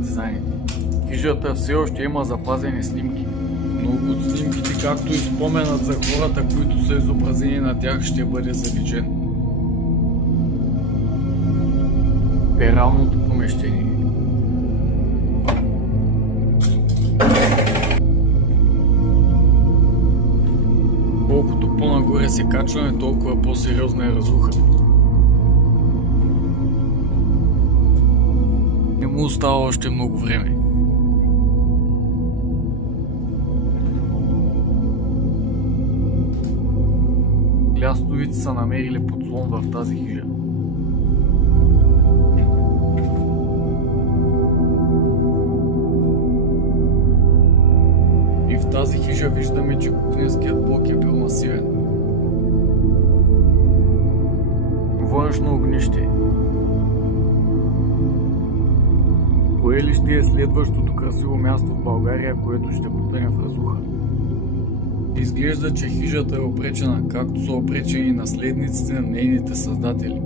партизаните. Хижата все още има запазени снимки, но от снимките, както и споменът за хората, които са изобразени на тях, ще бъде заличен. Пералното помещение. Колкото по-нагоре се качваме, толкова по-сериозна е разрухата. Не му остава още много време. Лястовици са намерили подслон в тази хижа. И в тази хижа виждаме, че кухненският блок е бил масивен. Външно огнище. Кое ли ще е следващото красиво място в България, което ще потъне в разруха? Изглежда, че хижата е обречена, както са обречени наследниците на нейните създатели.